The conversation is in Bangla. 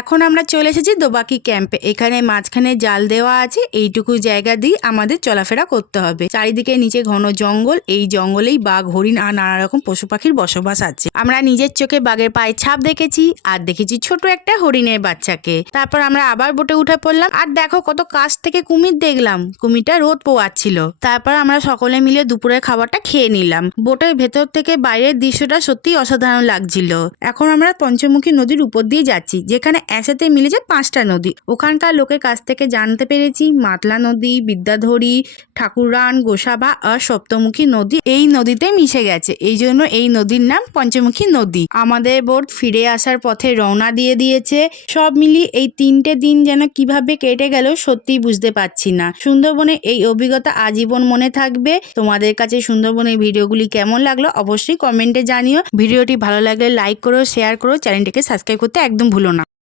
এখন আমরা চলে এসেছি দোবাকি ক্যাম্পে। এখানে মাঝখানে জাল দেওয়া আছে, এইটুকু জায়গা দিয়ে আমাদের চলাফেরা করতে হবে। চারিদিকে নিচে ঘন জঙ্গল, এই জঙ্গলেই বাঘ, হরিণ আর নানা রকম পশু পাখির বসবাস আছে। আমরা নিজের চোখে বাঘের পায়ের ছাপ দেখেছি আর দেখেছি ছোট একটা হরিণের বাচ্চাকে। তারপর আমরা আবার বোটে উঠে পড়লাম আর দেখো কত কাছ থেকে কুমির দেখলাম। কুমিরটা রোদ পোয়াচ্ছিল। তারপর আমরা সকলে মিলে দুপুরের খাবারটা খেয়ে নিলাম। বোটের ভেতর থেকে বাইরের দৃশ্যটা সত্যি অসাধারণ লাগছিল। এখন আমরা পঞ্চমুখী নদীর উপর দিয়ে যাচ্ছি, যেখানে একসাথে মিলেছে 5টা নদী। ওখানকার লোকের কাছ থেকে জানতে পেরেছি মাতলা নদী, বিদ্যাধরী, ঠাকুরান, গোসাবা আর সপ্তমুখী নদী এই নদীতে মিশে গেছে। এই জন্য এই নদীর নাম পঞ্চমুখী নদী। আমাদের বোট ফিরে আসার পথে রওনা দিয়ে দিয়েছে। সব মিলিয়ে এই 3টে দিন যেন কিভাবে কেটে গেল সত্যি বুঝতে পারছি না। সুন্দরবনে এই অভিজ্ঞতা আজীবন মনে থাকবে। তোমাদের কাছে সুন্দরবনের ভিডিওগুলি কেমন লাগলো অবশ্যই কমেন্টে জানিও। ভিডিওটি ভালো লাগলে লাইক করো, শেয়ার করো, চ্যানেলটিকে সাবস্ক্রাইব করতে একদম ভুলো না।